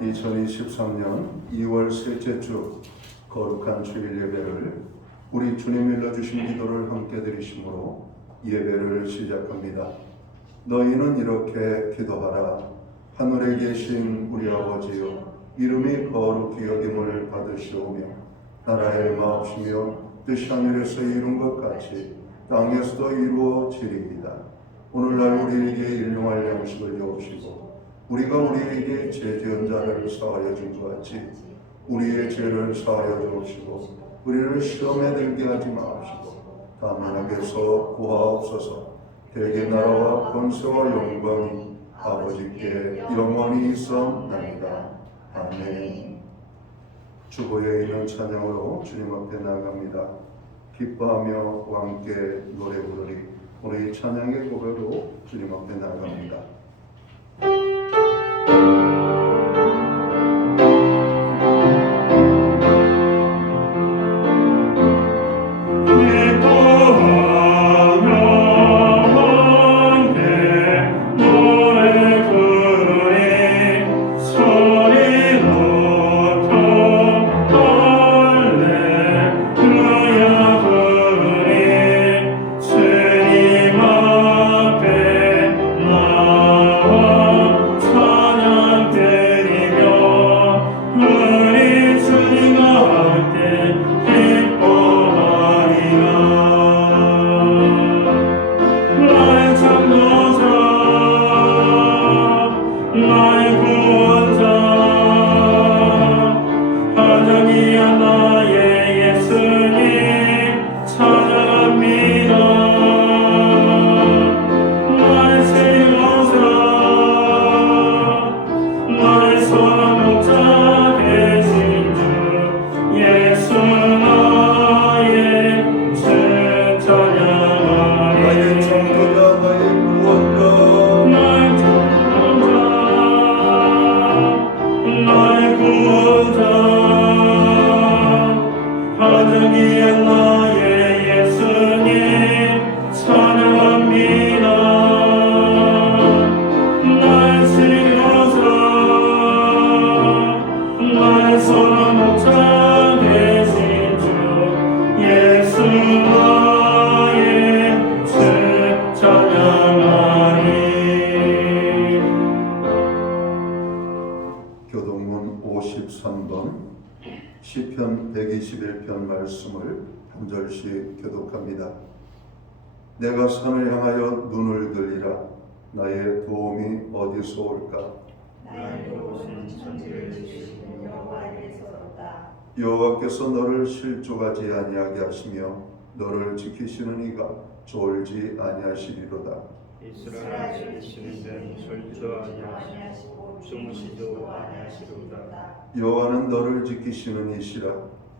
2023년 2월 셋째 주 거룩한 주일 예배를 우리 주님 일러주신 기도를 함께 드리심으로 예배를 시작합니다. 너희는 이렇게 기도하라. 하늘에 계신 우리 아버지여, 이름이 거룩히 여김을 받으시오며 나라의 마옵시며 뜻이 하늘에서 이룬 것 같이 땅에서도 이루어지리이다. 오늘날 우리에게 일용할 양식을 주옵시고 우리가 우리에게 죄 지은 자를 사하여 준 것 같이 우리의 죄를 사하여 주옵시고 우리를 시험에 들게 하지 마옵시고 다만 악에서 구하옵소서. 대개 나라와 권세와 영광이 아버지께 영원히 있사옵나이다. 아멘. 주보에 있는 찬양으로 주님 앞에 나갑니다. 기뻐하며 함께 노래 부르리. 오늘 이 찬양의 고백으로 주님 앞에 나갑니다. 교동문 53번 시편 121편 말씀을 한 절씩 교독합니다. 내가 산을 향하여 눈을 들리라. 나의 도움이 어디서 올까? 나의 도우신 천지를 지으신 여호와께서로다. 여호와께서 너를 실족하지 아니하게 하시며 너를 지키시는 이가 졸지 아니하시리로다. 이스라엘 지키시는 자는 졸지도 아니하시고 주무시도 아니하시리로다. 여호와는 너를 지키시는 이시라.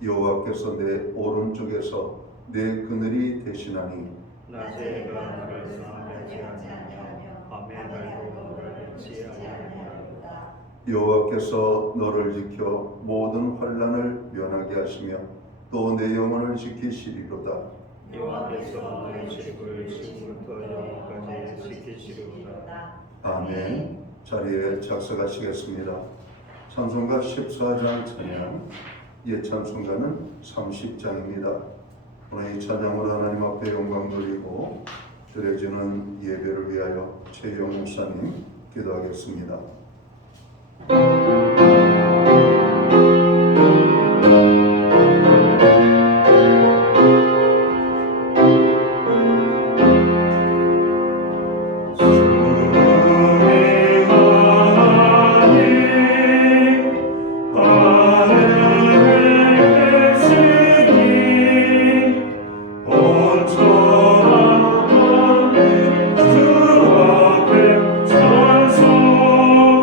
여호와께서 내 오른쪽에서 내 그늘이 되시나니 낮에 해가 너를 상하지 아니하며 밤에 달도 너를 잃지 아니하리로다. 여호와께서 너를 지켜 모든 환난을 면하게 하시며 또 내 영혼을 지키시리로다. 여호와께서 너의 집을 지금부터 영원까지 지키시리로다. 아멘. 자리에 착석하시겠습니다. 찬송가 14장 찬양, 예찬송가는 30장입니다. 오늘 이 찬양으로 하나님 앞에 영광 돌리고 드려지는 예배를 위하여 최영 목사님 기도하겠습니다. 찬송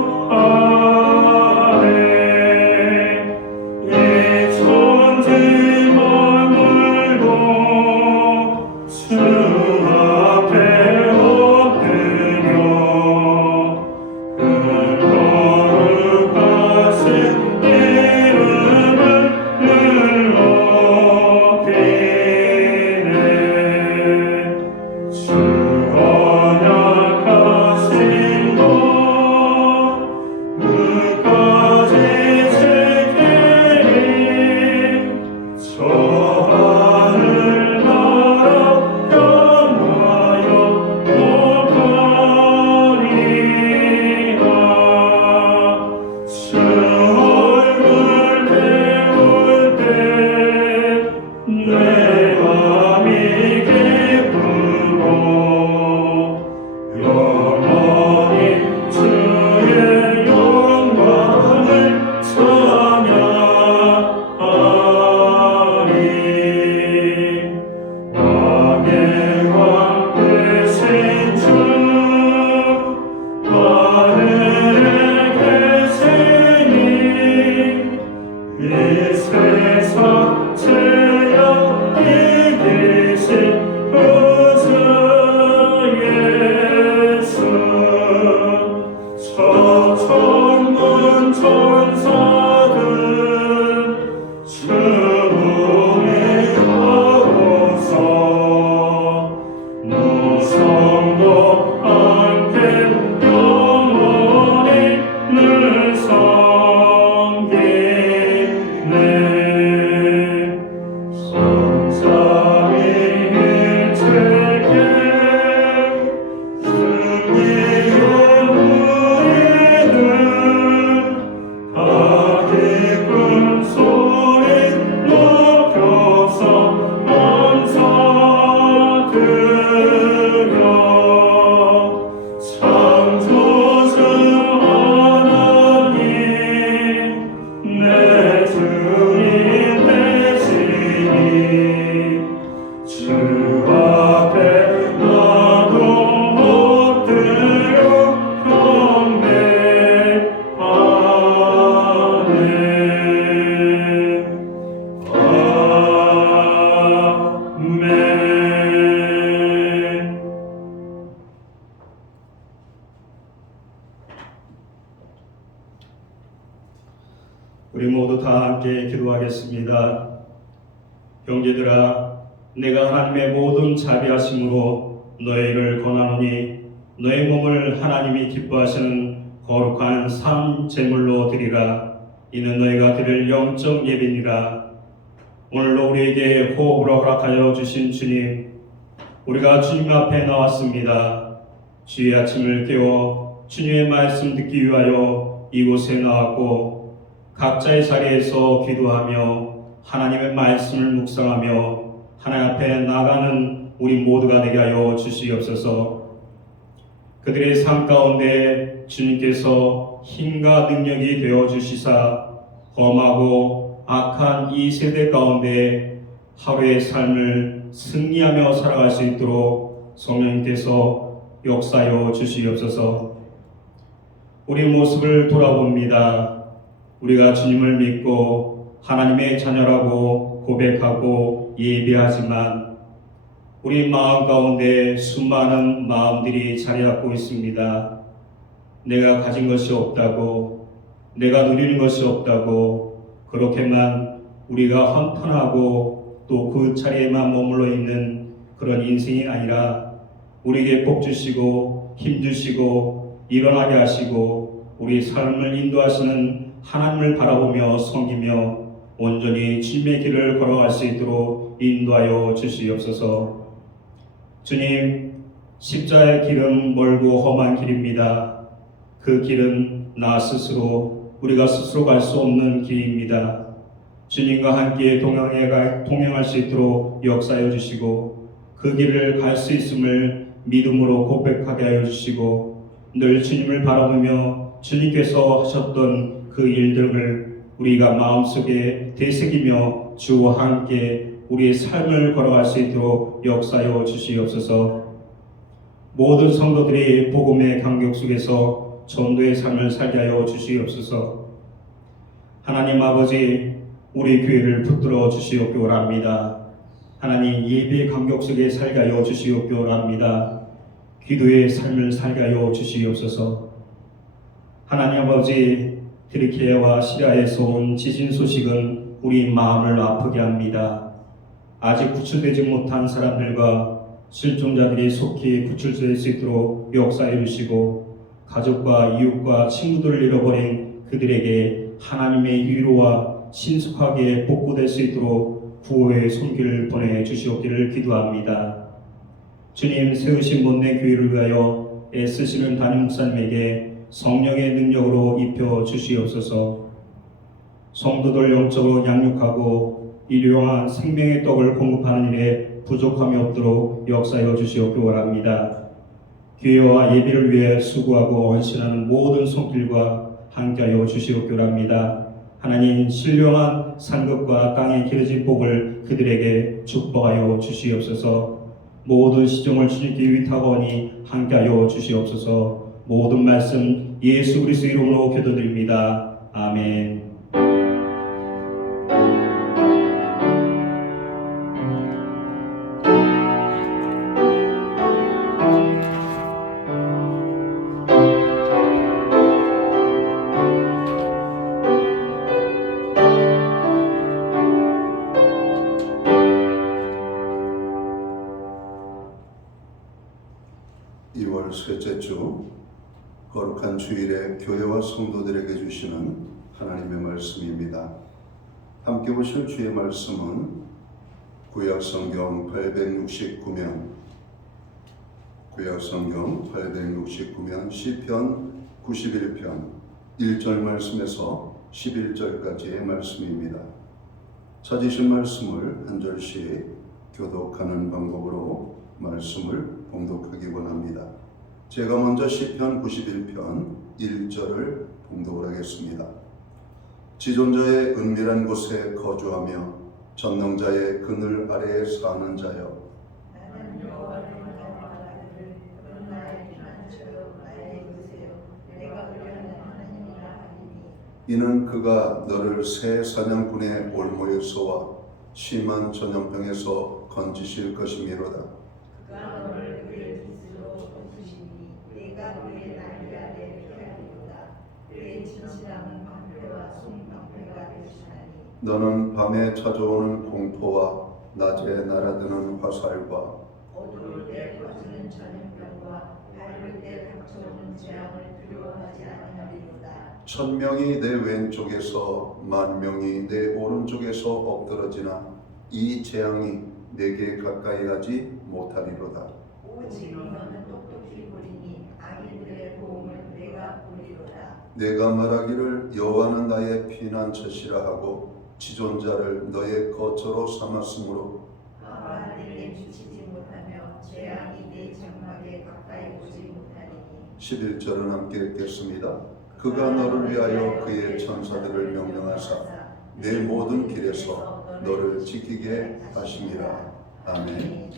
천사들 주님하고서 무성도 함께 영원히 늘 섬기네. 성삼위일체계 승리한 우리들 다 기쁜 소리 높여서 감사드려. 창조주 하나님 내 주님 되시니 주 앞에 나도 엎드려 경배하네. 아멘. 우리 모두 다 함께 기도하겠습니다. 형제들아, 내가 하나님의 모든 자비하심으로 너희를 권하노니 너희 몸을 하나님이 기뻐하시는 거룩한 산 제물로 드리라. 이는 너희가 드릴 영적 예배니라. 오늘도 우리에게 호흡으로 허락하여 주신 주님, 우리가 주님 앞에 나왔습니다. 주의 아침을 깨워 주님의 말씀 듣기 위하여 이곳에 나왔고 각자의 자리에서 기도하며 하나님의 말씀을 묵상하며 하나님 앞에 나가는 우리 모두가 되게 하여 주시옵소서. 그들의 삶 가운데 주님께서 힘과 능력이 되어 주시사 험하고 악한 이 세대 가운데 하루의 삶을 승리하며 살아갈 수 있도록 성령님께서 역사하여 주시옵소서. 우리 모습을 돌아봅니다. 우리가 주님을 믿고 하나님의 자녀라고 고백하고 예배하지만 우리 마음 가운데 수많은 마음들이 자리 잡고 있습니다. 내가 가진 것이 없다고, 내가 누리는 것이 없다고, 그렇게만 우리가 헌탄하고 또 그 자리에만 머물러 있는 그런 인생이 아니라 우리에게 복 주시고 힘 주시고 일어나게 하시고 우리 삶을 인도하시는 하나님을 바라보며 섬기며 온전히 주님의 길을 걸어갈 수 있도록 인도하여 주시옵소서. 주님, 십자가의 길은 멀고 험한 길입니다. 그 길은 나 스스로, 우리가 스스로 갈 수 없는 길입니다. 주님과 함께 동행할 수 있도록 역사하여 주시고 그 길을 갈 수 있음을 믿음으로 고백하게 하여 주시고 늘 주님을 바라보며 주님께서 하셨던 그 일들을 우리가 마음속에 되새기며 주와 함께 우리의 삶을 걸어갈 수 있도록 역사하여 주시옵소서. 모든 성도들이 복음의 간격 속에서 전도의 삶을 살게 하여 주시옵소서. 하나님 아버지, 우리 교회를 붙들어 주시옵기 원합니다. 하나님, 예배의 간격 속에 살게 하여 주시옵기 원합니다. 기도의 삶을 살게 하여 주시옵소서. 하나님 아버지, 트리키에와 시리아에서 온 지진 소식은 우리 마음을 아프게 합니다. 아직 구출되지 못한 사람들과 실종자들이 속히 구출될 수 있도록 역사해 주시고 가족과 이웃과 친구들을 잃어버린 그들에게 하나님의 위로와 신속하게 복구될 수 있도록 구호의 손길을 보내주시옵기를 기도합니다. 주님, 세우신 못내 교회를 위하여 애쓰시는 담임 목사님에게 성령의 능력으로 입혀 주시옵소서. 성도들 영적으로 양육하고 일용한 생명의 떡을 공급하는 일에 부족함이 없도록 역사하여 주시옵기 원합니다. 교회와 예배를 위해 수고하고 헌신하는 모든 손길과 함께하여 주시옵기 원합니다. 하나님, 신령한 상급과 땅에 기르진 복을 그들에게 축복하여 주시옵소서. 모든 시종을 주님께 위탁하오니 함께하여 주시옵소서. 모든 말씀 예수 그리스도 이름으로 기도드립니다. 아멘. 셋째 주 거룩한 주일에 교회와 성도들에게 주시는 하나님의 말씀입니다. 함께 보실 주의 말씀은 구약성경 869면 시편 91편 1절 말씀에서 11절까지의 말씀입니다. 찾으신 말씀을 한 절씩 교독하는 방법으로 말씀을 봉독하기 원합니다. 제가 먼저 시편 91편 1절을 봉독을 하겠습니다. 지존자의 은밀한 곳에 거주하며 전능자의 그늘 아래에 사는 자여, 나는 여호와를 바라기를 그런 나의 피난처요 나의 요새요 내가 의뢰하는 하나님이라 하리니 이는 그가 너를 새 사냥꾼의 올무에서와 심한 전염병에서 건지실 것이미로다. 그가 너를 그의 깃으로 덮으시니 내가 그의 날개 아래 피하리로다. 그의 진실함은 방패와 송방패가 되시나니 너는 밤에 찾아오는 공포와 낮에 날아드는 화살과 어두울 때 퍼지는 전염병과 밝을 때 닥쳐오는 재앙을 두려워하지 아니하리로다. 1000명이 내 왼쪽에서 10,000명이 내 오른쪽에서 엎드러지나 이 재앙이 내게 가까이 하지 못하리로다. 오직 너는 똑똑히 보리니 악인들의 보응을 내가 보리로다. 내가 말하기를 여호와는 나의 피난처시라 하고 지존자를 너의 거처로 삼았으므로 화가 내게 미치지 못하며 재앙이 내 장막에 가까이 오지 못하리니 11절은 함께 읽겠습니다. 그가 너를 위하여 그의 천사들을 명령하사 내 모든 길에서 너를 지키게 하심이라. 아멘.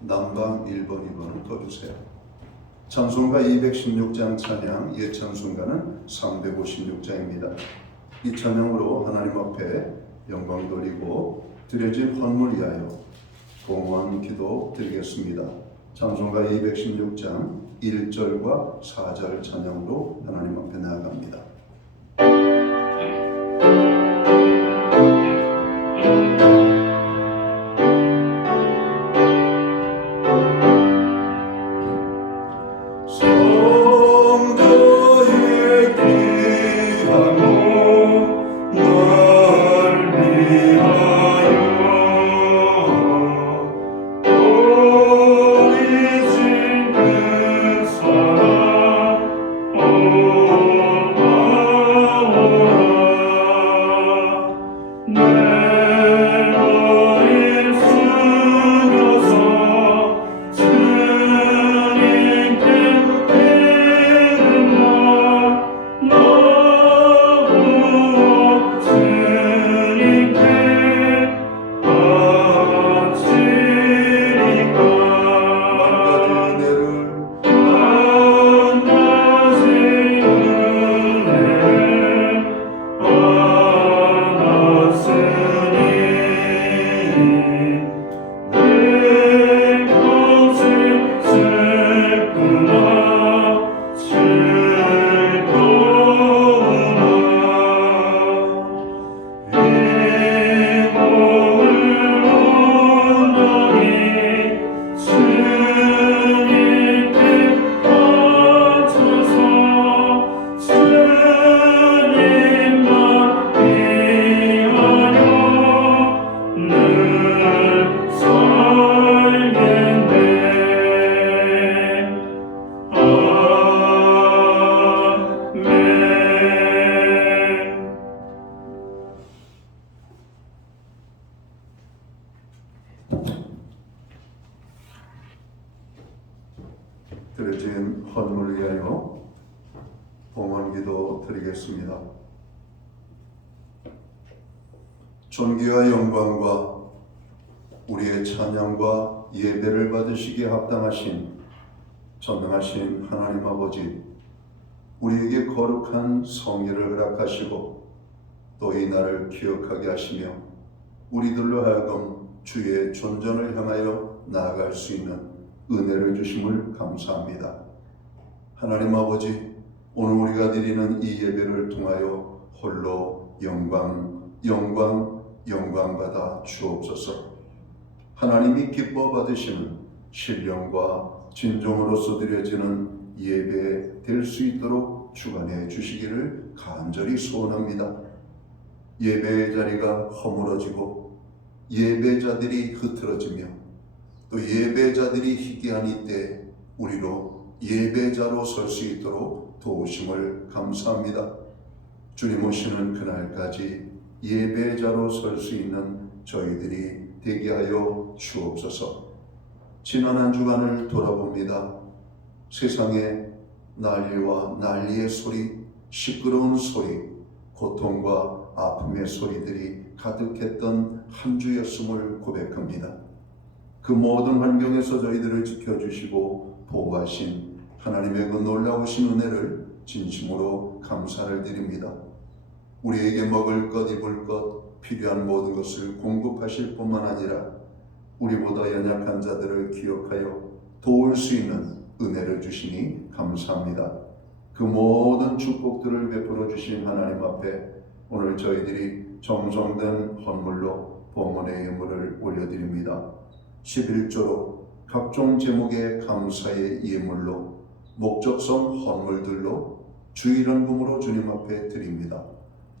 남방 1번, 2번을 꺼주세요. 찬송가 216장 찬양, 예찬송가는 356장입니다. 이 찬양으로 하나님 앞에 영광 돌리고 드려진 헌물 위하여 봉헌 기도 드리겠습니다. 찬송가 216장 1절과 4절 찬양으로 하나님 앞에 나아갑니다. 드려진 헌물 위하여 봉헌기도 드리겠습니다. 존귀와 영광과 우리의 찬양과 예배를 받으시기에 합당하신 전능하신 하나님 아버지, 우리에게 거룩한 성례를 허락하시고 또 이 날을 기억하게 하시며 우리들로 하여금 주의 존전을 향하여 나아갈 수 있는 은혜를 주심을 감사합니다. 하나님 아버지, 오늘 우리가 드리는 이 예배를 통하여 홀로 영광 받아 주옵소서. 하나님이 기뻐 받으시는 신령과 진정으로서 드려지는 예배 될 수 있도록 주관해 주시기를 간절히 소원합니다. 예배의 자리가 허물어지고 예배자들이 흐트러지며 또 예배자들이 희귀한 이때 우리로 예배자로 설 수 있도록 도우심을 감사합니다. 주님 오시는 그날까지 예배자로 설 수 있는 저희들이 되게 하여 주옵소서. 지난 한 주간을 돌아봅니다. 세상에 난리와 난리의 소리, 시끄러운 소리, 고통과 아픔의 소리들이 가득했던 한 주였음을 고백합니다. 그 모든 환경에서 저희들을 지켜주시고 보호하신 하나님의 그 놀라우신 은혜를 진심으로 감사를 드립니다. 우리에게 먹을 것, 입을 것, 필요한 모든 것을 공급하실 뿐만 아니라 우리보다 연약한 자들을 기억하여 도울 수 있는 은혜를 주시니 감사합니다. 그 모든 축복들을 베풀어 주신 하나님 앞에 오늘 저희들이 정성된 헌물로 봉헌의 예물을 올려드립니다. 11조로 각종 제목의 감사의 예물로 목적성 헌물들로 주일헌금으로 주님 앞에 드립니다.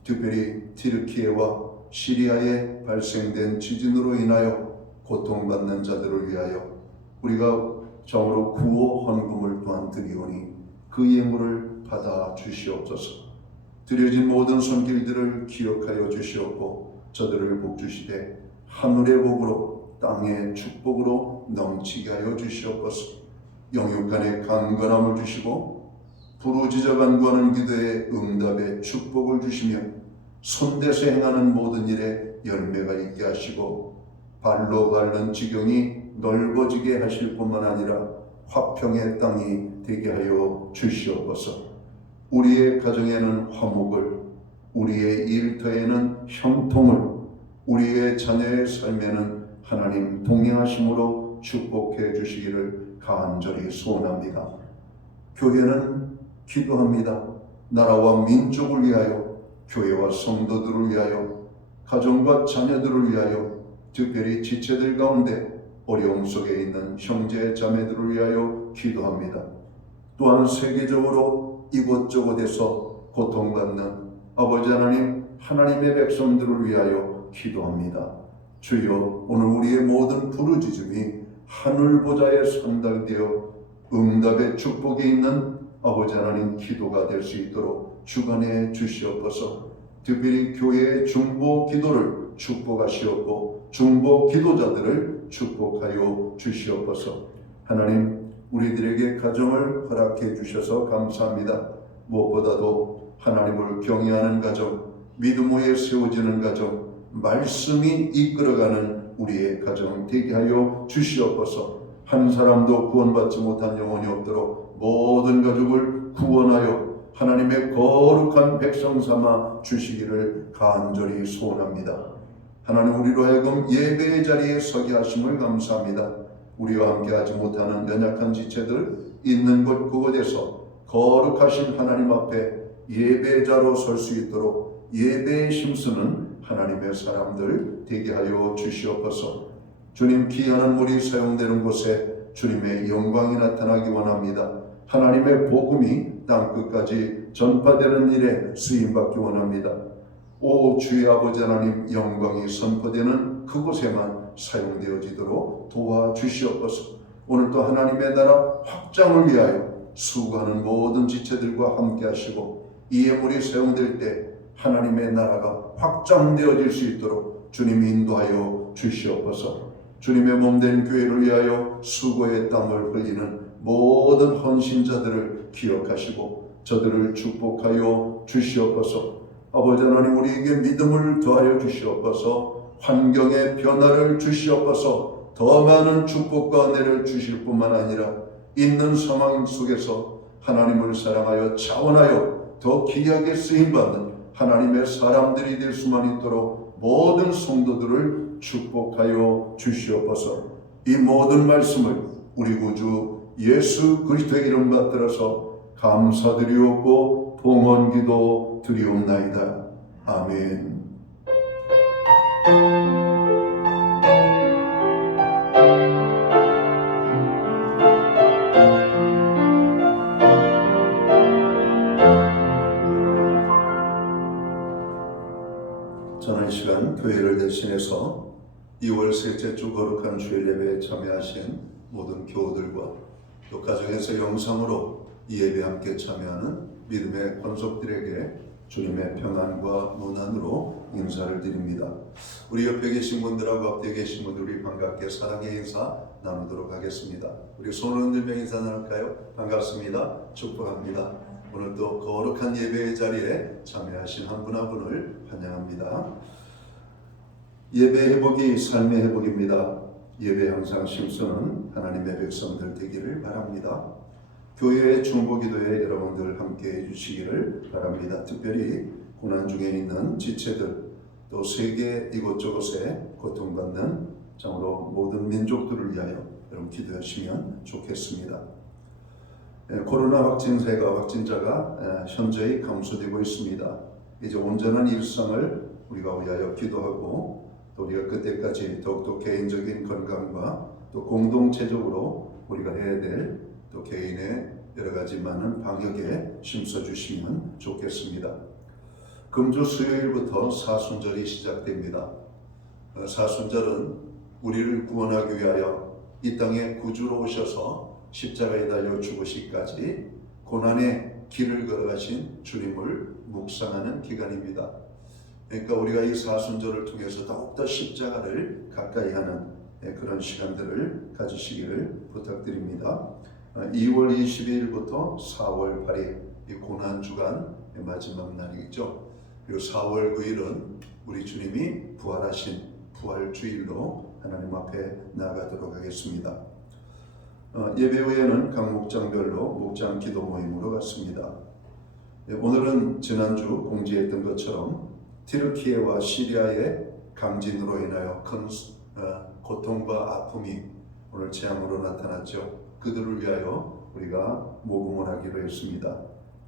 특별히 튀르키예와 시리아에 발생된 지진으로 인하여 고통받는 자들을 위하여 우리가 정으로 구호 헌금을 또한 드리오니 그 예물을 받아 주시옵소서. 드려진 모든 손길들을 기억하여 주시옵고 저들을 복주시되 하늘의 복으로 땅의 축복으로 넘치게 하여 주시옵소서. 영육간의 강건함을 주시고 부르짖어 간구하는 기도의 응답의 축복을 주시며 손대서 행하는 모든 일에 열매가 있게 하시고 발로 밟는 지경이 넓어지게 하실 뿐만 아니라 화평의 땅이 되게 하여 주시옵소서. 우리의 가정에는 화목을, 우리의 일터에는 형통을, 우리의 자녀의 삶에는 하나님 동행하심으로 축복해 주시기를 간절히 소원합니다. 교회는 기도합니다. 나라와 민족을 위하여, 교회와 성도들을 위하여, 가정과 자녀들을 위하여, 특별히 지체들 가운데 어려움 속에 있는 형제 자매들을 위하여 기도합니다. 또한 세계적으로 이곳저곳에서 고통받는 아버지 하나님, 하나님의 백성들을 위하여 기도합니다. 주여, 오늘 우리의 모든 부르짖음이 하늘 보좌에 상달되어 응답의 축복이 있는 아버지 하나님 기도가 될 수 있도록 주관해 주시옵소서. 특별히 교회의 중보 기도를 축복하시옵고 중보 기도자들을 축복하여 주시옵소서. 하나님, 우리들에게 가정을 허락해 주셔서 감사합니다. 무엇보다도 하나님을 경외하는 가정, 믿음 위에 세워지는 가정, 말씀이 이끌어가는 우리의 가정 되게 하여 주시옵소서. 한 사람도 구원받지 못한 영혼이 없도록 모든 가족을 구원하여 하나님의 거룩한 백성 삼아 주시기를 간절히 소원합니다. 하나님, 우리로 하여금 예배의 자리에 서게 하심을 감사합니다. 우리와 함께 하지 못하는 연약한 지체들 있는 곳 그곳에서 거룩하신 하나님 앞에 예배자로 설 수 있도록 예배에 힘쓰는 하나님의 사람들 되게 하여 주시옵소서. 주님, 귀한 물이 사용되는 곳에 주님의 영광이 나타나기 원합니다. 하나님의 복음이 땅끝까지 전파되는 일에 쓰임받기 원합니다. 오 주의 아버지 하나님, 영광이 선포되는 그곳에만 사용되어지도록 도와주시옵소서. 오늘도 하나님의 나라 확장을 위하여 수고하는 모든 지체들과 함께 하시고 이 예물이 사용될 때 하나님의 나라가 확장되어질 수 있도록 주님 인도하여 주시옵소서. 주님의 몸된 교회를 위하여 수고의 땀을 흘리는 모든 헌신자들을 기억하시고 저들을 축복하여 주시옵소서. 아버지 하나님, 우리에게 믿음을 더하여 주시옵소서. 환경의 변화를 주시옵소서. 더 많은 축복과 은혜를 주실 뿐만 아니라 있는 상황 속에서 하나님을 사랑하여 자원하여 더 귀하게 쓰임받는 하나님의 사람들이 될 수만 있도록 모든 성도들을 축복하여 주시옵소서. 이 모든 말씀을 우리 구주 예수 그리스도의 이름 받들어서 감사드리옵고 봉헌기도 드리옵나이다. 아멘. 저는 이 시간 교회를 대신해서 2월 셋째 주 거룩한 주일 예배에 참여하신 모든 교우들과 또 가정에서 영상으로 이 예배에 함께 참여하는 믿음의 권속들에게 주님의 평안과 문안으로 인사를 드립니다. 우리 옆에 계신 분들하고 앞에 계신 분들 우리 반갑게 사랑의 인사 나누도록 하겠습니다. 우리 손을 흔들며 인사 나눌까요? 반갑습니다. 축복합니다. 오늘 또 거룩한 예배의 자리에 참여하신 한 분 한 분을 환영합니다. 예배 회복이 삶의 회복입니다. 예배 항상 심수는 하나님의 백성들 되기를 바랍니다. 교회의 중보기도에 여러분들 함께 해주시기를 바랍니다. 특별히 고난 중에 있는 지체들 또 세계 이곳저곳에 고통받는 참으로 모든 민족들을 위하여 여러분 기도하시면 좋겠습니다. 코로나 확진자가 현저히 감소되고 있습니다. 이제 온전한 일상을 우리가 위하여 기도하고 또 우리가 그때까지 더욱더 개인적인 건강과 또 공동체적으로 우리가 해야 될 또 개인의 여러 가지 많은 방역에 힘써 주시면 좋겠습니다. 금주 수요일부터 사순절이 시작됩니다. 사순절은 우리를 구원하기 위하여 이 땅에 구주로 오셔서 십자가에 달려 죽으시기까지 고난의 길을 걸어가신 주님을 묵상하는 기간입니다. 그러니까 우리가 이 사순절을 통해서 더욱더 십자가를 가까이 하는 그런 시간들을 가지시기를 부탁드립니다. 2월 22일부터 4월 8일 이 고난주간 마지막 날이죠. 그리고 4월 9일은 우리 주님이 부활하신 부활주일로 하나님 앞에 나아가도록 하겠습니다. 예배 후에는 각 목장별로 목장 기도 모임으로 갔습니다. 오늘은 지난주 공지했던 것처럼 튀르키예와 시리아의 강진으로 인하여 큰 고통과 아픔이 오늘 재앙으로 나타났죠. 그들을 위하여 우리가 모금을 하기로 했습니다.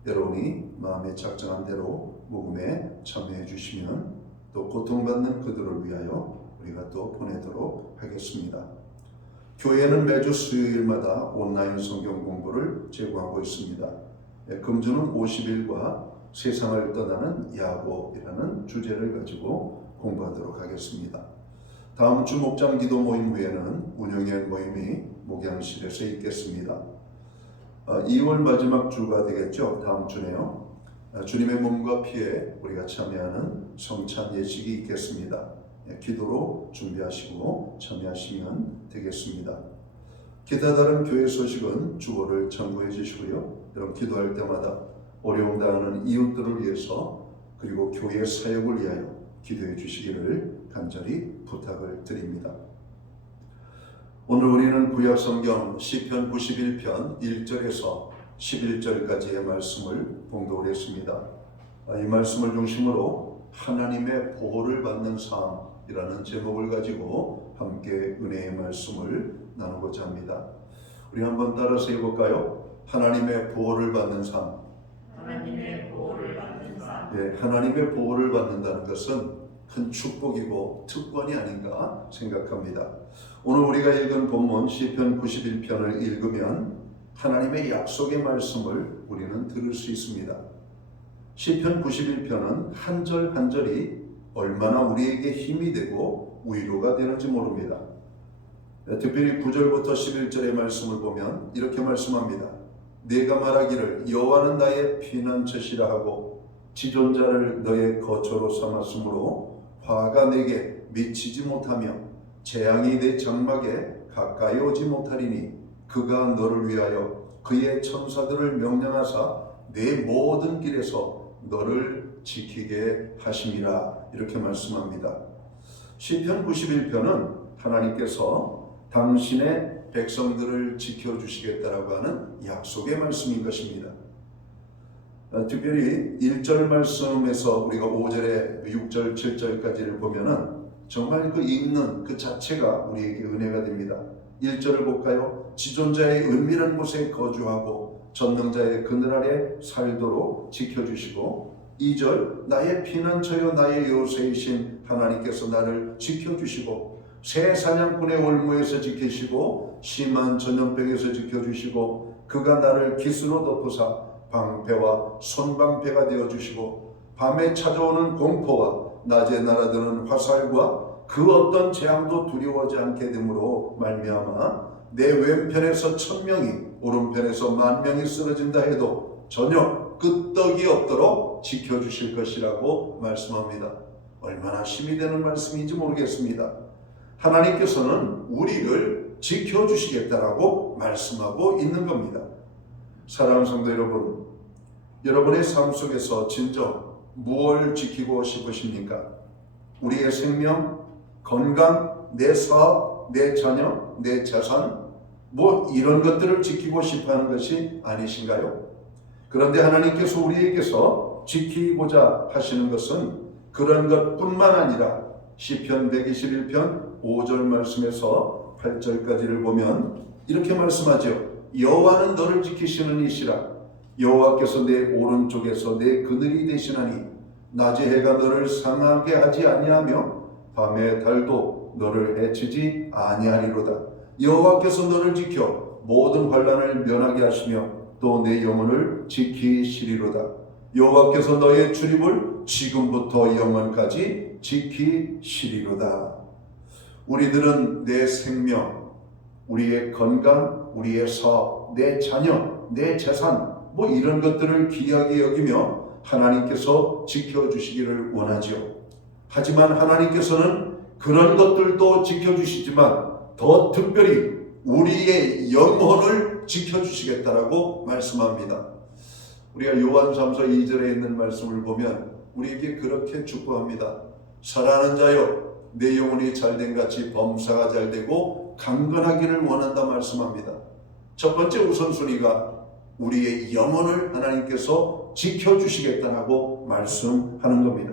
여러분이 마음에 작정한 대로 모금에 참여해 주시면 또 고통받는 그들을 위하여 우리가 또 보내도록 하겠습니다. 교회는 매주 수요일마다 온라인 성경 공부를 제공하고 있습니다. 금주는 50일과 세상을 떠나는 야고이라는 주제를 가지고 공부하도록 하겠습니다. 다음 주 목장 기도 모임 후에는 운영회 모임이 목양실에서 있겠습니다. 2월 마지막 주가 되겠죠. 다음 주네요. 주님의 몸과 피에 우리가 참여하는 성찬 예식이 있겠습니다. 기도로 준비하시고 참여하시면 되겠습니다. 기타 다른 교회 소식은 주보를 참고해 주시고요. 여러분 기도할 때마다 어려움 당하는 이웃들을 위해서 그리고 교회 사역을 위하여 기도해 주시기를 간절히 부탁을 드립니다. 오늘 우리는 구약 성경 시편 91편 1절에서 11절까지의 말씀을 봉독을 했습니다. 이 말씀을 중심으로 하나님의 보호를 받는 삶이라는 제목을 가지고 함께 은혜의 말씀을 나누고자 합니다. 우리 한번 따라서 해볼까요? 하나님의 보호를 받는 삶. 하나님의 보호를 받는 삶. 하나님의 보호를 받는다는 것은 큰 축복이고 특권이 아닌가 생각합니다. 오늘 우리가 읽은 본문 시편 91편을 읽으면 하나님의 약속의 말씀을 우리는 들을 수 있습니다. 시편 91편은 한 절 한 절이 얼마나 우리에게 힘이 되고 위로가 되는지 모릅니다. 특별히 9절부터 11절의 말씀을 보면 이렇게 말씀합니다. 내가 말하기를 여호와는 나의 피난처시라 하고 지존자를 너의 거처로 삼았으므로 화가 내게 미치지 못하며 재앙이 내 장막에 가까이 오지 못하리니 그가 너를 위하여 그의 천사들을 명령하사 내 모든 길에서 너를 지키게 하심이라 이렇게 말씀합니다. 시편 91편은 하나님께서 당신의 백성들을 지켜주시겠다라고 하는 약속의 말씀인 것입니다. 특별히 1절 말씀에서 우리가 5절에 6절, 7절까지를 보면은 정말 그 읽는 그 자체가 우리에게 은혜가 됩니다. 1절을 볼까요? 지존자의 은밀한 곳에 거주하고 전능자의 그늘 아래 살도록 지켜주시고 2절 나의 피난처여 나의 요새이신 하나님께서 나를 지켜주시고 새 사냥꾼의 올무에서 지키시고 심한 전염병에서 지켜주시고 그가 나를 깃으로 덮으사 방패와 손방패가 되어주시고 밤에 찾아오는 공포와 낮에 날아드는 화살과 그 어떤 재앙도 두려워하지 않게 되므로 말미암아 내 왼편에서 1000명이 오른편에서 10,000명이 쓰러진다 해도 전혀 끄떡이 없도록 지켜주실 것이라고 말씀합니다. 얼마나 힘이 되는 말씀인지 모르겠습니다. 하나님께서는 우리를 지켜주시겠다라고 말씀하고 있는 겁니다. 사랑하는 성도 여러분, 여러분의 삶 속에서 진정 무엇을 지키고 싶으십니까? 우리의 생명, 건강, 내 사업, 내 자녀, 내 자산, 이런 것들을 지키고 싶어하는 것이 아니신가요? 그런데 하나님께서 우리에게서 지키고자 하시는 것은 그런 것뿐만 아니라 시편 121편 5절 말씀에서 8절까지를 보면 이렇게 말씀하죠. 여호와는 너를 지키시는 이시라. 여호와께서 내 오른쪽에서 내 그늘이 되시나니 낮에 해가 너를 상하게 하지 아니하며 밤에 달도 너를 해치지 아니하리로다. 여호와께서 너를 지켜 모든 환난을 면하게 하시며 또 내 영혼을 지키시리로다. 여호와께서 너의 출입을 지금부터 영원까지 지키시리로다. 우리들은 내 생명, 우리의 건강, 우리의 사업, 내 자녀, 내 재산 이런 것들을 귀하게 여기며 하나님께서 지켜주시기를 원하죠. 하지만 하나님께서는 그런 것들도 지켜주시지만 더 특별히 우리의 영혼을 지켜주시겠다라고 말씀합니다. 우리가 요한삼서 2절에 있는 말씀을 보면 우리에게 그렇게 축복합니다. 사랑하는 자여, 내 영혼이 잘된 같이 범사가 잘되고 강건하기를 원한다 말씀합니다. 첫 번째 우선순위가 우리의 영혼을 하나님께서 지켜주시겠다라고 말씀하는 겁니다.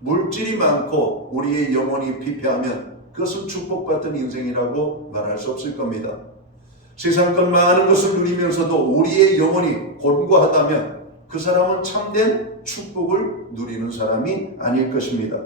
물질이 많고 우리의 영혼이 피폐하면 그것은 축복받은 인생이라고 말할 수 없을 겁니다. 세상 것 많은 것을 누리면서도 우리의 영혼이 곤고하다면 그 사람은 참된 축복을 누리는 사람이 아닐 것입니다.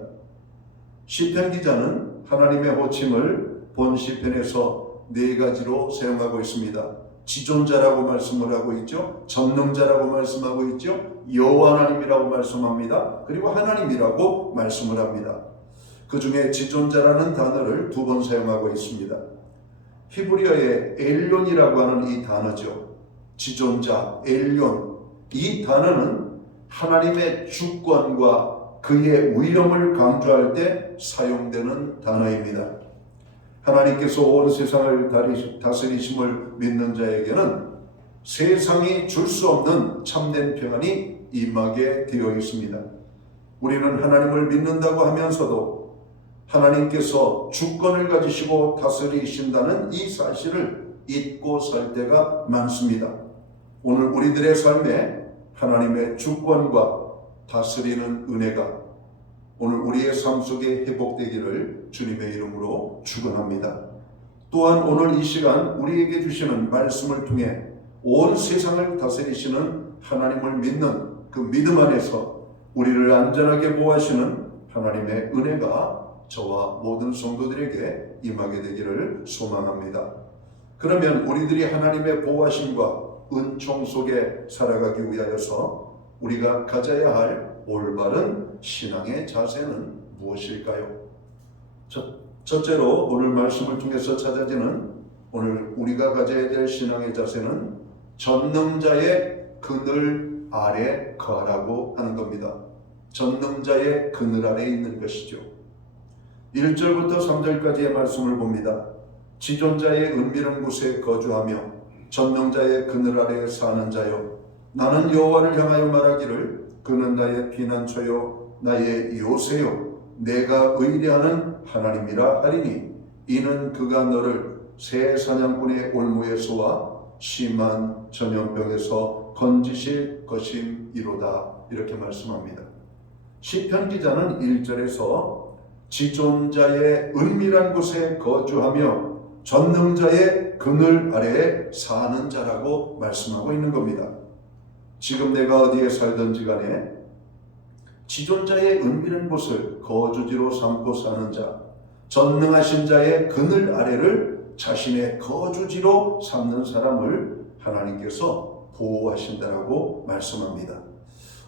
시편 기자는 하나님의 호칭을 본 시편에서 4가지로 사용하고 있습니다. 지존자라고 말씀을 하고 있죠. 전능자라고 말씀하고 있죠. 여호와 하나님이라고 말씀합니다. 그리고 하나님이라고 말씀을 합니다. 그 중에 지존자라는 단어를 2번 사용하고 있습니다. 히브리어의 엘론이라고 하는 이 단어죠. 지존자, 엘론. 이 단어는 하나님의 주권과 그의 위엄을 강조할 때 사용되는 단어입니다. 하나님께서 온 세상을 다스리심을 믿는 자에게는 세상이 줄 수 없는 참된 평안이 임하게 되어 있습니다. 우리는 하나님을 믿는다고 하면서도 하나님께서 주권을 가지시고 다스리신다는 이 사실을 잊고 살 때가 많습니다. 오늘 우리들의 삶에 하나님의 주권과 다스리는 은혜가 오늘 우리의 삶 속에 회복되기를 주님의 이름으로 축원합니다. 또한 오늘 이 시간 우리에게 주시는 말씀을 통해 온 세상을 다스리시는 하나님을 믿는 그 믿음 안에서 우리를 안전하게 보호하시는 하나님의 은혜가 저와 모든 성도들에게 임하게 되기를 소망합니다. 그러면 우리들이 하나님의 보호하심과 은총 속에 살아가기 위하여서 우리가 가져야 할 올바른 신앙의 자세는 무엇일까요? 첫째로 오늘 말씀을 통해서 찾아지는 오늘 우리가 가져야 될 신앙의 자세는 전능자의 그늘 아래 거하라고 하는 겁니다. 전능자의 그늘 아래 있는 것이죠. 1절부터 3절까지의 말씀을 봅니다. 지존자의 은밀한 곳에 거주하며 전능자의 그늘 아래 사는 자여, 나는 여호와를 향하여 말하기를 그는 나의 피난처요 나의 요새요 내가 의뢰하는 하나님이라 하리니 이는 그가 너를 새 사냥꾼의 올무에서와 심한 전염병에서 건지실 것임이로다. 이렇게 말씀합니다. 시편 기자는 1절에서 지존자의 은밀한 곳에 거주하며 전능자의 그늘 아래에 사는 자라고 말씀하고 있는 겁니다. 지금 내가 어디에 살든지 간에 지존자의 은밀한 곳을 거주지로 삼고 사는 자, 전능하신 자의 그늘 아래를 자신의 거주지로 삼는 사람을 하나님께서 보호하신다라고 말씀합니다.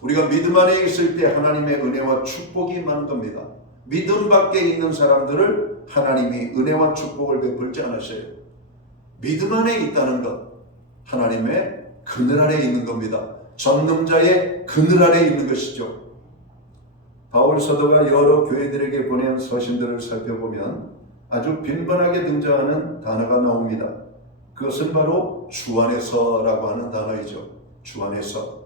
우리가 믿음 안에 있을 때 하나님의 은혜와 축복이 많은 겁니다. 믿음 밖에 있는 사람들을 하나님이 은혜와 축복을 베풀지 않으셔요. 믿음 안에 있다는 것, 하나님의 그늘 아래 있는 겁니다. 전능자의 그늘 아래 있는 것이죠. 바울 사도가 여러 교회들에게 보낸 서신들을 살펴보면 아주 빈번하게 등장하는 단어가 나옵니다. 그것은 바로 주 안에서라고 하는 단어이죠. 주 안에서.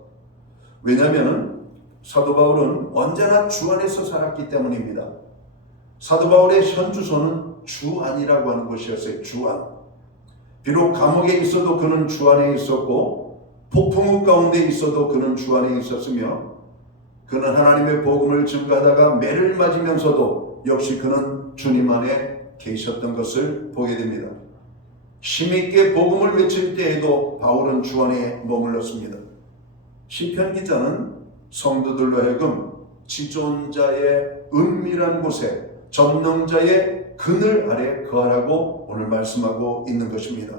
왜냐하면 사도 바울은 언제나 주 안에서 살았기 때문입니다. 사도 바울의 현주소는 주 안이라고 하는 곳이었어요. 주 안. 비록 감옥에 있어도 그는 주 안에 있었고 폭풍우 가운데 있어도 그는 주 안에 있었으며 그는 하나님의 복음을 증거하다가 매를 맞으면서도 역시 그는 주님 안에 계셨던 것을 보게 됩니다. 힘있게 복음을 외칠 때에도 바울은 주 안에 머물렀습니다. 시편 기자는 성도들로 하여금 지존자의 은밀한 곳에 전능자의 그늘 아래 거하라고 오늘 말씀하고 있는 것입니다.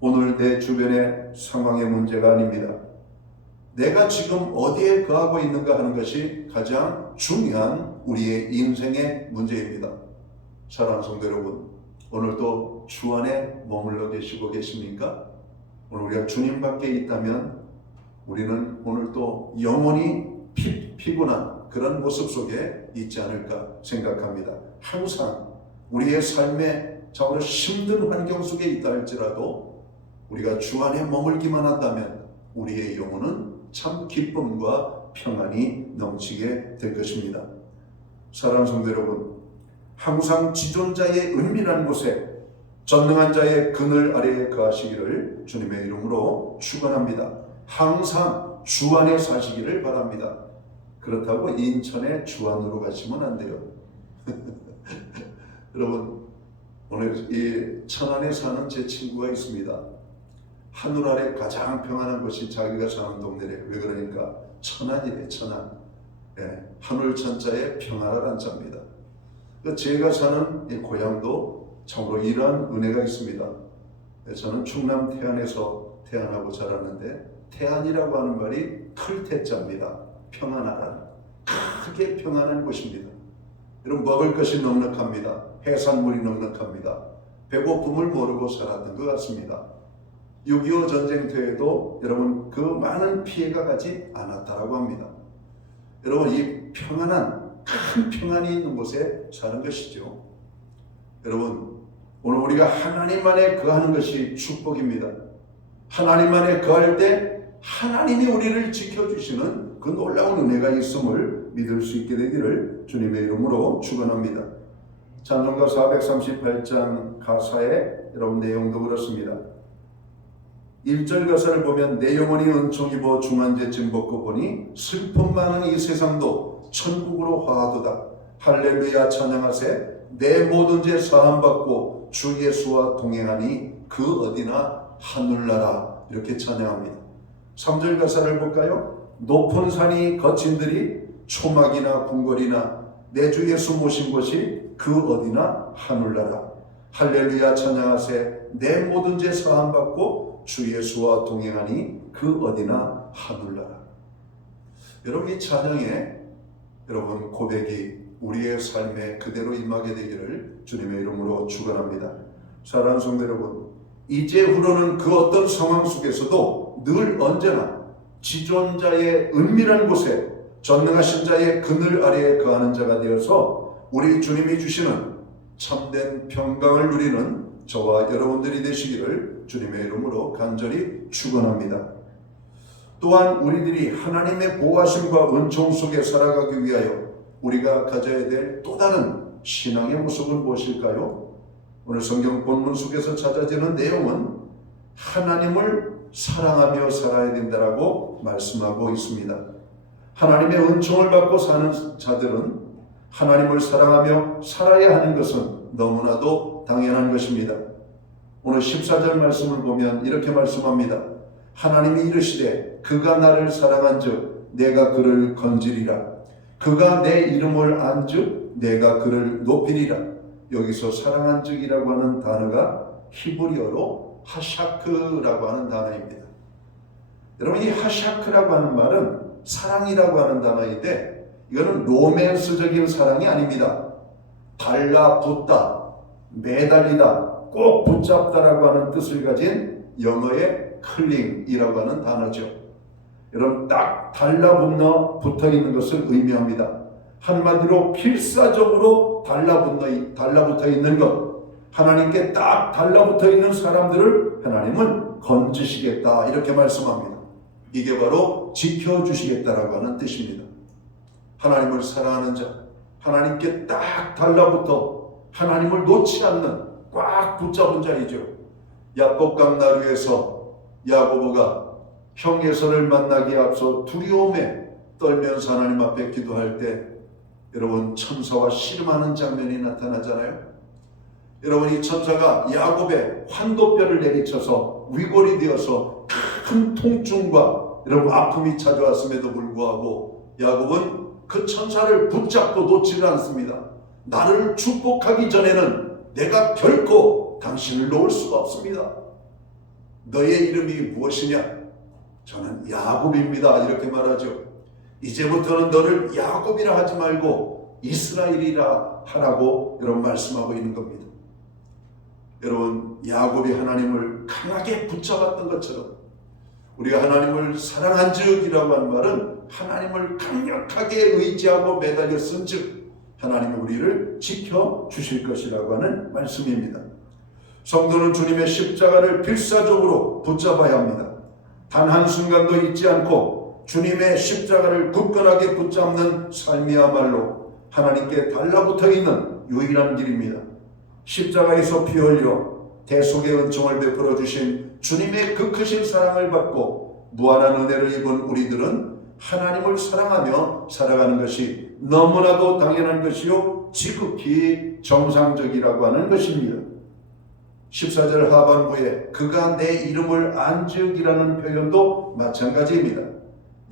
오늘 내 주변의 상황의 문제가 아닙니다. 내가 지금 어디에 거하고 있는가 하는 것이 가장 중요한 우리의 인생의 문제입니다. 사랑하는 성도 여러분, 오늘도 주 안에 머물러 계시고 계십니까? 오늘 우리가 주님 밖에 있다면 우리는 오늘도 영원히 피곤한 그런 모습 속에 있지 않을까 생각합니다. 항상 우리의 삶에 정말 힘든 환경 속에 있다 할지라도 우리가 주 안에 머물기만 한다면 우리의 영혼은 참 기쁨과 평안이 넘치게 될 것입니다. 사랑하는 성도 여러분, 항상 지존자의 은밀한 곳에 전능한 자의 그늘 아래에 거하시기를 주님의 이름으로 축원합니다. 항상 주 안에 사시기를 바랍니다. 그렇다고 인천에 주안으로 가시면 안 돼요. 여러분, 오늘 이 천안에 사는 제 친구가 있습니다. 하늘 아래 가장 평안한 곳이 자기가 사는 동네래. 왜 그러니까 천안이래. 천안. 예, 하늘 천자에 평안한 자입니다. 제가 사는 이 고향도 참으로 이러한 은혜가 있습니다. 저는 충남 태안에서 태어나고 자랐는데 태안이라고 하는 말이 클 태자입니다. 평안하다는, 크게 평안한 곳입니다. 여러분, 먹을 것이 넉넉합니다. 해산물이 넉넉합니다. 배고픔을 모르고 살았던 것 같습니다. 6.25 전쟁터에도 여러분 그 많은 피해가 가지 않았다라고 합니다. 여러분, 이 평안한, 큰 평안이 있는 곳에 사는 것이죠. 여러분, 오늘 우리가 하나님 안에 거하는 것이 축복입니다. 하나님 안에 거할 때 하나님이 우리를 지켜주시는 그 놀라운 은혜가 있음을 믿을 수 있게 되기를 주님의 이름으로 축원합니다. 찬송가 438장 가사에 여러분 내용도 그렇습니다. 1절 가사를 보면 내 영혼이 은총 입어 중한제쯤 벗고 보니 슬픔 많은 이 세상도 천국으로 화하도다. 할렐루야 찬양하세. 내 모든 죄 사함받고 주 예수와 동행하니 그 어디나 하늘나라. 이렇게 찬양합니다. 3절 가사를 볼까요? 높은 산이 거친들이 초막이나 궁궐이나 내 주 예수 모신 곳이 그 어디나 하늘나라. 할렐루야 찬양하세. 내 모든 죄 사함받고 주 예수와 동행하니 그 어디나 하늘나라. 여러분, 이 찬양에 여러분 고백이 우리의 삶에 그대로 임하게 되기를 주님의 이름으로 축원합니다. 사랑하는 성도 여러분, 이제후로는 그 어떤 상황 속에서도 늘 언제나 지존자의 은밀한 곳에 전능하신 자의 그늘 아래에 거하는 자가 되어서 우리 주님이 주시는 참된 평강을 누리는 저와 여러분들이 되시기를 주님의 이름으로 간절히 축원합니다. 또한 우리들이 하나님의 보호하심과 은총 속에 살아가기 위하여 우리가 가져야 될 또 다른 신앙의 모습은 무엇일까요? 오늘 성경 본문 속에서 찾아지는 내용은 하나님을 사랑하며 살아야 된다라고 말씀하고 있습니다. 하나님의 은총을 받고 사는 자들은 하나님을 사랑하며 살아야 하는 것은 너무나도 당연한 것입니다. 오늘 14절 말씀을 보면 이렇게 말씀합니다. 하나님이 이르시되 그가 나를 사랑한즉 내가 그를 건지리라. 그가 내 이름을 안즉 내가 그를 높이리라. 여기서 사랑한즉이라고 하는 단어가 히브리어로 하샤크라고 하는 단어입니다. 여러분, 이 하샤크라고 하는 말은 사랑이라고 하는 단어인데 이거는 로맨스적인 사랑이 아닙니다. 달라붙다, 매달리다, 꼭 붙잡다라고 하는 뜻을 가진 영어의 클링이라고 하는 단어죠. 여러분, 딱 달라붙어 있는 것을 의미합니다. 한마디로 필사적으로 달라붙어 있는 것, 하나님께 딱 달라붙어 있는 사람들을 하나님은 건지시겠다 이렇게 말씀합니다. 이게 바로 지켜주시겠다라고 하는 뜻입니다. 하나님을 사랑하는 자, 하나님께 딱 달라붙어 하나님을 놓지 않는 꽉 붙잡은 자이죠. 야곱강 나루에서 야고보가 형 에서를 만나기에 앞서 두려움에 떨면서 하나님 앞에 기도할 때 여러분, 천사와 씨름하는 장면이 나타나잖아요. 여러분, 이 천사가 야곱의 환도뼈를 내리쳐서 위골이 되어서 큰 통증과 여러분 아픔이 찾아왔음에도 불구하고 야곱은 그 천사를 붙잡고 놓지를 않습니다. 나를 축복하기 전에는 내가 결코 당신을 놓을 수가 없습니다. 너의 이름이 무엇이냐? 저는 야곱입니다. 이렇게 말하죠. 이제부터는 너를 야곱이라 하지 말고 이스라엘이라 하라고 여러분 말씀하고 있는 겁니다. 여러분, 야곱이 하나님을 강하게 붙잡았던 것처럼 우리가 하나님을 사랑한 즉이라고 하는 말은 하나님을 강력하게 의지하고 매달려 쓴 즉 하나님이 우리를 지켜주실 것이라고 하는 말씀입니다. 성도는 주님의 십자가를 필사적으로 붙잡아야 합니다. 단 한순간도 잊지 않고 주님의 십자가를 굳건하게 붙잡는 삶이야말로 하나님께 달라붙어 있는 유일한 길입니다. 십자가에서 피 흘려 대속의 은총을 베풀어 주신 주님의 그 크신 사랑을 받고 무한한 은혜를 입은 우리들은 하나님을 사랑하며 살아가는 것이 너무나도 당연한 것이요 지극히 정상적이라고 하는 것입니다. 14절 하반부에 그가 내 이름을 안지으기라는 표현도 마찬가지입니다.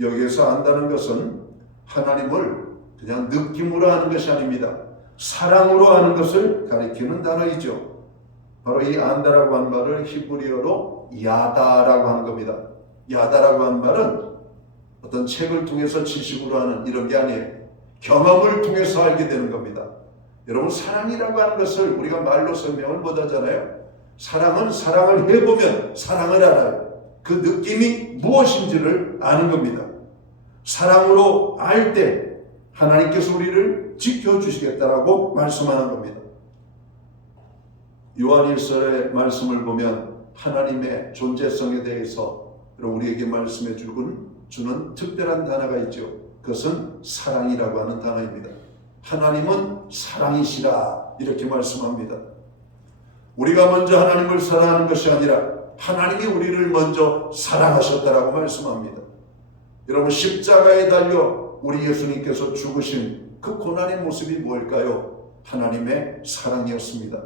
여기에서 안다는 것은 하나님을 그냥 느낌으로 하는 것이 아닙니다. 사랑으로 하는 것을 가리키는 단어이죠. 바로 이 안다라고 하는 말을 히브리어로 야다라고 하는 겁니다. 야다라고 하는 말은 어떤 책을 통해서 지식으로 하는 이런 게 아니에요. 경험을 통해서 알게 되는 겁니다. 여러분, 사랑이라고 하는 것을 우리가 말로 설명을 못 하잖아요. 사랑은 사랑을 해보면 사랑을 알아요. 그 느낌이 무엇인지를 아는 겁니다. 사랑으로 알 때 하나님께서 우리를 지켜주시겠다라고 말씀하는 겁니다. 요한일서의 말씀을 보면 하나님의 존재성에 대해서 우리에게 말씀해 주는 특별한 단어가 있죠. 그것은 사랑이라고 하는 단어입니다. 하나님은 사랑이시라 이렇게 말씀합니다. 우리가 먼저 하나님을 사랑하는 것이 아니라 하나님이 우리를 먼저 사랑하셨다라고 말씀합니다. 여러분, 십자가에 달려 우리 예수님께서 죽으신 그 고난의 모습이 뭘까요? 하나님의 사랑이었습니다.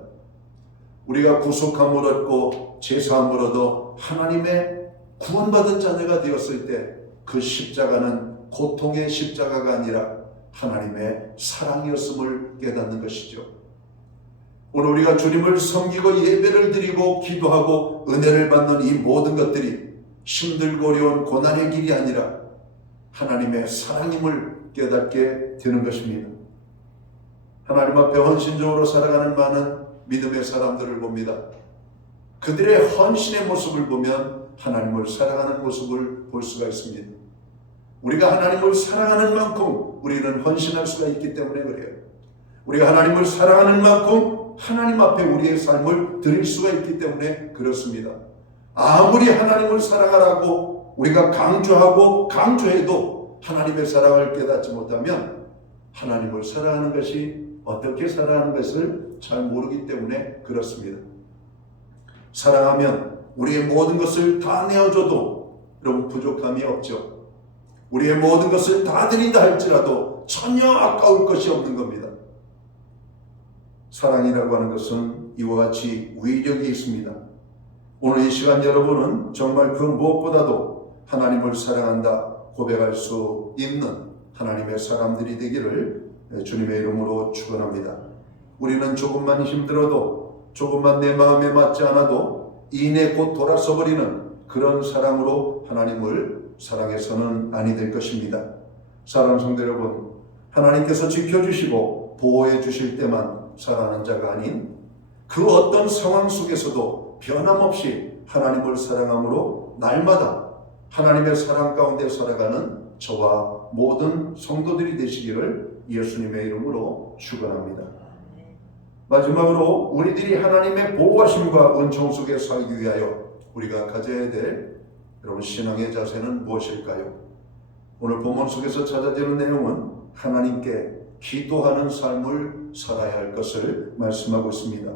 우리가 구속함을 얻고 제사함을 얻어 하나님의 구원받은 자녀가 되었을 때 그 십자가는 고통의 십자가가 아니라 하나님의 사랑이었음을 깨닫는 것이죠. 오늘 우리가 주님을 섬기고 예배를 드리고 기도하고 은혜를 받는 이 모든 것들이 힘들고 어려운 고난의 길이 아니라 하나님의 사랑임을 깨닫게 되는 것입니다. 하나님 앞에 헌신적으로 살아가는 많은 믿음의 사람들을 봅니다. 그들의 헌신의 모습을 보면 하나님을 사랑하는 모습을 볼 수가 있습니다. 우리가 하나님을 사랑하는 만큼 우리는 헌신할 수가 있기 때문에 그래요. 우리가 하나님을 사랑하는 만큼 하나님 앞에 우리의 삶을 드릴 수가 있기 때문에 그렇습니다. 아무리 하나님을 사랑하라고 우리가 강조해도 하나님의 사랑을 깨닫지 못하면 하나님을 사랑하는 것이 어떻게 살아가는 것을 잘 모르기 때문에 그렇습니다. 사랑하면 우리의 모든 것을 다 내어줘도 여러분 부족함이 없죠. 우리의 모든 것을 다 드린다 할지라도 전혀 아까울 것이 없는 겁니다. 사랑이라고 하는 것은 이와 같이 위력이 있습니다. 오늘 이 시간 여러분은 정말 그 무엇보다도 하나님을 사랑한다 고백할 수 있는 하나님의 사람들이 되기를 주님의 이름으로 축원합니다. 우리는 조금만 힘들어도 조금만 내 마음에 맞지 않아도 이내 곧 돌아서 버리는 그런 사랑으로 하나님을 사랑해서는 아니 될 것입니다. 사랑하는 성도 여러분, 하나님께서 지켜주시고 보호해 주실 때만 사랑하는 자가 아닌 그 어떤 상황 속에서도 변함없이 하나님을 사랑함으로 날마다 하나님의 사랑 가운데 살아가는 저와 모든 성도들이 되시기를 예수님의 이름으로 축원합니다. 마지막으로 우리들이 하나님의 보호하심과 은총 속에 살기 위하여 우리가 가져야 될 여러분 신앙의 자세는 무엇일까요? 오늘 본문 속에서 찾아지는 내용은 하나님께 기도하는 삶을 살아야 할 것을 말씀하고 있습니다.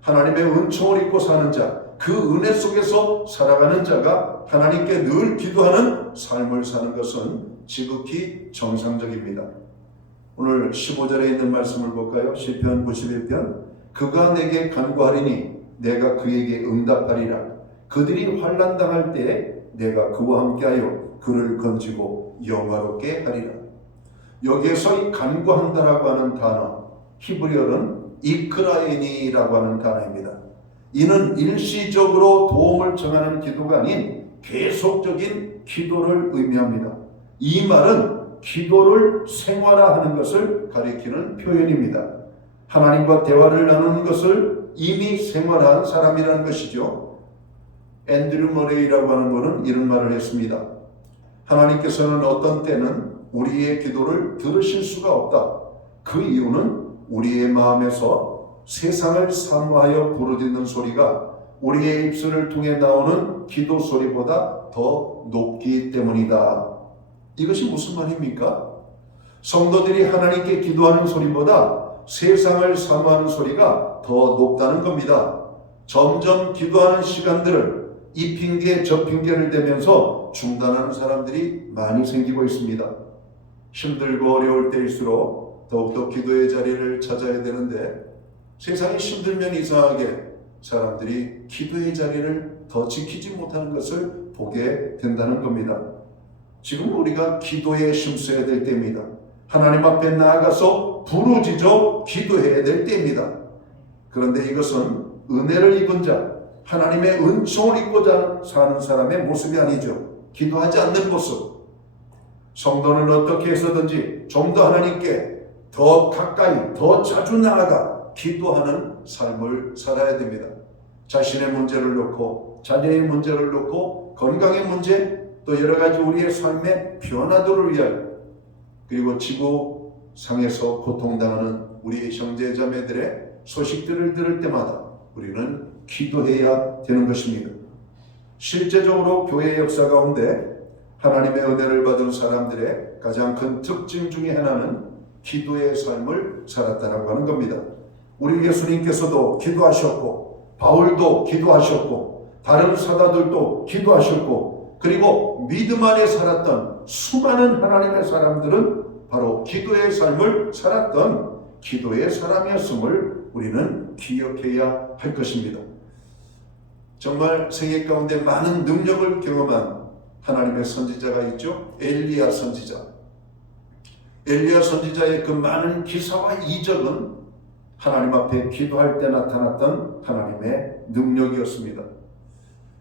하나님의 은총을 입고 사는 자, 그 은혜 속에서 살아가는 자가 하나님께 늘 기도하는 삶을 사는 것은 지극히 정상적입니다. 오늘 15절에 있는 말씀을 볼까요? 시편 91편 그가 내게 간구하리니 내가 그에게 응답하리라. 그들이 환난 당할 때 내가 그와 함께하여 그를 건지고 영화롭게 하리라. 여기에서 이 간구한다라고 하는 단어 히브리어는 이크라이니라고 하는 단어입니다. 이는 일시적으로 도움을 청하는 기도가 아닌 계속적인 기도를 의미합니다. 이 말은 기도를 생활화하는 것을 가리키는 표현입니다. 하나님과 대화를 나누는 것을 이미 생활한 사람이라는 것이죠. 앤드류 머레이라고 하는 분은 이런 말을 했습니다. 하나님께서는 어떤 때는 우리의 기도를 들으실 수가 없다. 그 이유는 우리의 마음에서 세상을 사모하여 부르짖는 소리가 우리의 입술을 통해 나오는 기도 소리보다 더 높기 때문이다. 이것이 무슨 말입니까? 성도들이 하나님께 기도하는 소리보다 세상을 사모하는 소리가 더 높다는 겁니다. 점점 기도하는 시간들을 이 핑계 저 핑계를 대면서 중단하는 사람들이 많이 생기고 있습니다. 힘들고 어려울 때일수록 더욱더 기도의 자리를 찾아야 되는데 세상이 힘들면 이상하게 사람들이 기도의 자리를 더 지키지 못하는 것을 보게 된다는 겁니다. 지금 우리가 기도에 힘써야 될 때입니다. 하나님 앞에 나아가서 부르짖어 기도해야 될 때입니다. 그런데 이것은 은혜를 입은 자, 하나님의 은총을 입고자 사는 사람의 모습이 아니죠. 기도하지 않는 모습. 성도는 어떻게 해서든지 좀 더 하나님께 더 가까이, 더 자주 나아가 기도하는 삶을 살아야 됩니다. 자신의 문제를 놓고, 자녀의 문제를 놓고, 건강의 문제, 또 여러 가지 우리의 삶의 변화도를 위하여, 그리고 지구상에서 고통당하는 우리의 형제 자매들의 소식들을 들을 때마다 우리는 기도해야 되는 것입니다. 실제적으로 교회 역사 가운데 하나님의 은혜를 받은 사람들의 가장 큰 특징 중에 하나는 기도의 삶을 살았다라고 하는 겁니다. 우리 예수님께서도 기도하셨고, 바울도 기도하셨고, 다른 사도들도 기도하셨고, 그리고 믿음 안에 살았던 수많은 하나님의 사람들은 바로 기도의 삶을 살았던 기도의 사람이었음을 우리는 기억해야 할 것입니다. 정말 세계 가운데 많은 능력을 경험한 하나님의 선지자가 있죠. 엘리야 선지자. 엘리야 선지자의 그 많은 기사와 이적은 하나님 앞에 기도할 때 나타났던 하나님의 능력이었습니다.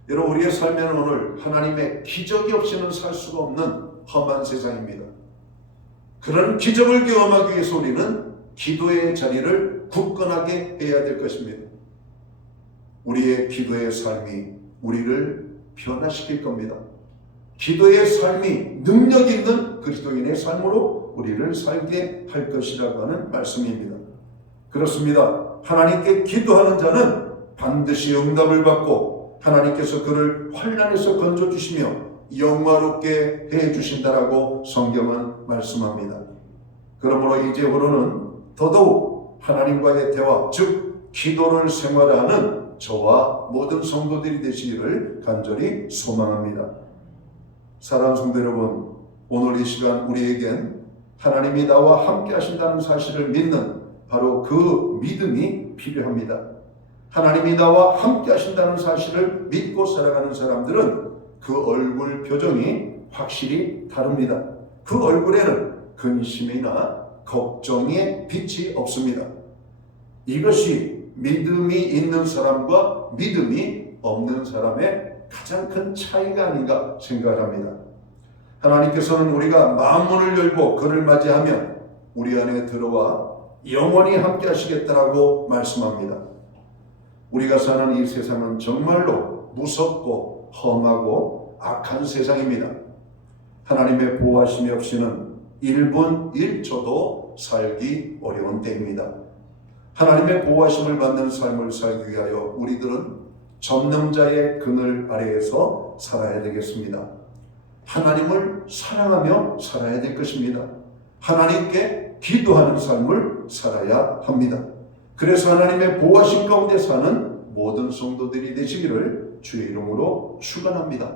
여러분, 우리의 삶에는 오늘 하나님의 기적이 없이는 살 수가 없는 험한 세상입니다. 그런 기적을 경험하기 위해서 우리는 기도의 자리를 굳건하게 해야 될 것입니다. 우리의 기도의 삶이 우리를 변화시킬 겁니다. 기도의 삶이 능력 있는 그리스도인의 삶으로 우리를 살게 할 것이라고 하는 말씀입니다. 그렇습니다. 하나님께 기도하는 자는 반드시 응답을 받고 하나님께서 그를 환난에서 건져주시며 영화롭게 해주신다라고 성경은 말씀합니다. 그러므로 이제부로는 더더욱 하나님과의 대화, 즉 기도를 생활하는 저와 모든 성도들이 되시기를 간절히 소망합니다. 사랑하는 성도 여러분, 오늘 이 시간 우리에겐 하나님이 나와 함께 하신다는 사실을 믿는 바로 그 믿음이 필요합니다. 하나님이 나와 함께 하신다는 사실을 믿고 살아가는 사람들은 그 얼굴 표정이 확실히 다릅니다. 그 얼굴에는 근심이나 걱정의 빛이 없습니다. 이것이 믿음이 있는 사람과 믿음이 없는 사람의 가장 큰 차이가 아닌가 생각합니다. 하나님께서는 우리가 마음문을 열고 그를 맞이하면 우리 안에 들어와 영원히 함께 하시겠다라고 말씀합니다. 우리가 사는 이 세상은 정말로 무섭고 험하고 악한 세상입니다. 하나님의 보호하심이 없이는 1분 1초도 살기 어려운 때입니다. 하나님의 보호하심을 받는 삶을 살기 위하여 우리들은 전능자의 그늘 아래에서 살아야 되겠습니다. 하나님을 사랑하며 살아야 될 것입니다. 하나님께 기도하는 삶을 살아야 합니다. 그래서 하나님의 보호하심 가운데 사는 모든 성도들이 되시기를 주의 이름으로 축원합니다.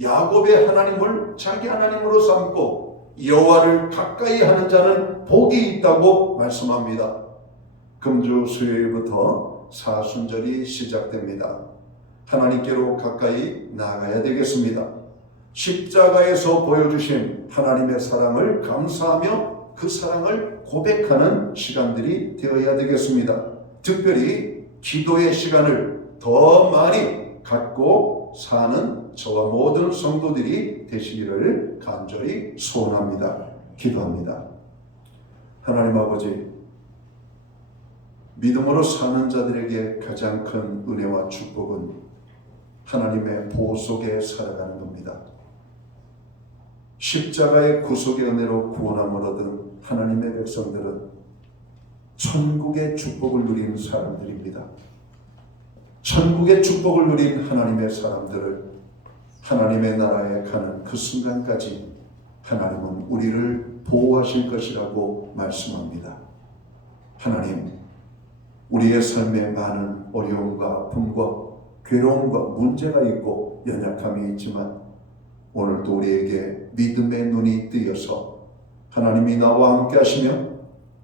야곱의 하나님을 자기 하나님으로 삼고 여호와를 가까이 하는 자는 복이 있다고 말씀합니다. 금주 수요일부터 사순절이 시작됩니다. 하나님께로 가까이 나아가야 되겠습니다. 십자가에서 보여주신 하나님의 사랑을 감사하며 그 사랑을 고백하는 시간들이 되어야 되겠습니다. 특별히 기도의 시간을 더 많이 갖고 사는 저와 모든 성도들이 되시기를 간절히 소원합니다. 기도합니다. 하나님 아버지, 믿음으로 사는 자들에게 가장 큰 은혜와 축복은 하나님의 보호 속에 살아가는 겁니다. 십자가의 구속의 은혜로 구원함을 얻은 하나님의 백성들은 천국의 축복을 누린 사람들입니다. 천국의 축복을 누린 하나님의 사람들을 하나님의 나라에 가는 그 순간까지 하나님은 우리를 보호하실 것이라고 말씀합니다. 하나님, 우리의 삶에 많은 어려움과 아픔과 괴로움과 문제가 있고 연약함이 있지만 오늘도 우리에게 믿음의 눈이 뜨여서 하나님이 나와 함께 하시며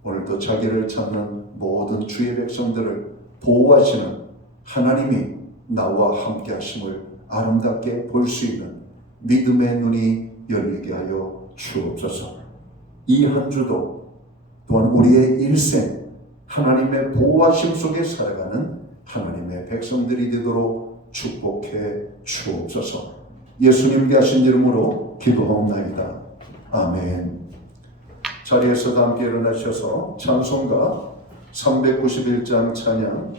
오늘도 자기를 찾는 모든 주의 백성들을 보호하시는 하나님이 나와 함께 하심을 아름답게 볼 수 있는 믿음의 눈이 열리게 하여 주옵소서. 이 한 주도 또한 우리의 일생 하나님의 보호하심 속에 살아가는 하나님의 백성들이 되도록 축복해 주옵소서. 예수님께 하신 이름으로 기도하옵나이다. 아멘. 자리에서 함께 일어나셔서 찬송가 391장 찬양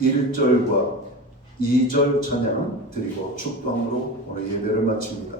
1절과 2절 찬양 드리고 축도함으로 오늘 예배를 마칩니다.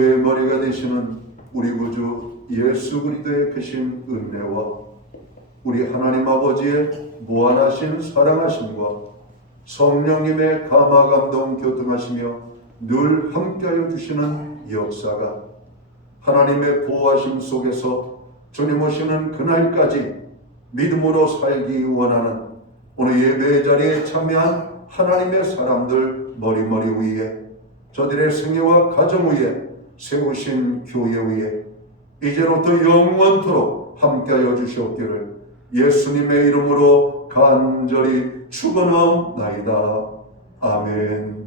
교회의 머리가 되시는 우리 구주 예수 그리스도의 크신 은혜와 우리 하나님 아버지의 무한하신 사랑하심과 성령님의 감화감동 교통하시며 늘 함께하여 주시는 역사가 하나님의 보호하심 속에서 주님 오시는 그날까지 믿음으로 살기 원하는 오늘 예배의 자리에 참여한 하나님의 사람들 머리머리 위에 저들의 생애와 가정 위에 세우신 교회 위에 이제로부터 영원토록 함께하여 주시옵기를 예수님의 이름으로 간절히 축원하옵나이다. 아멘.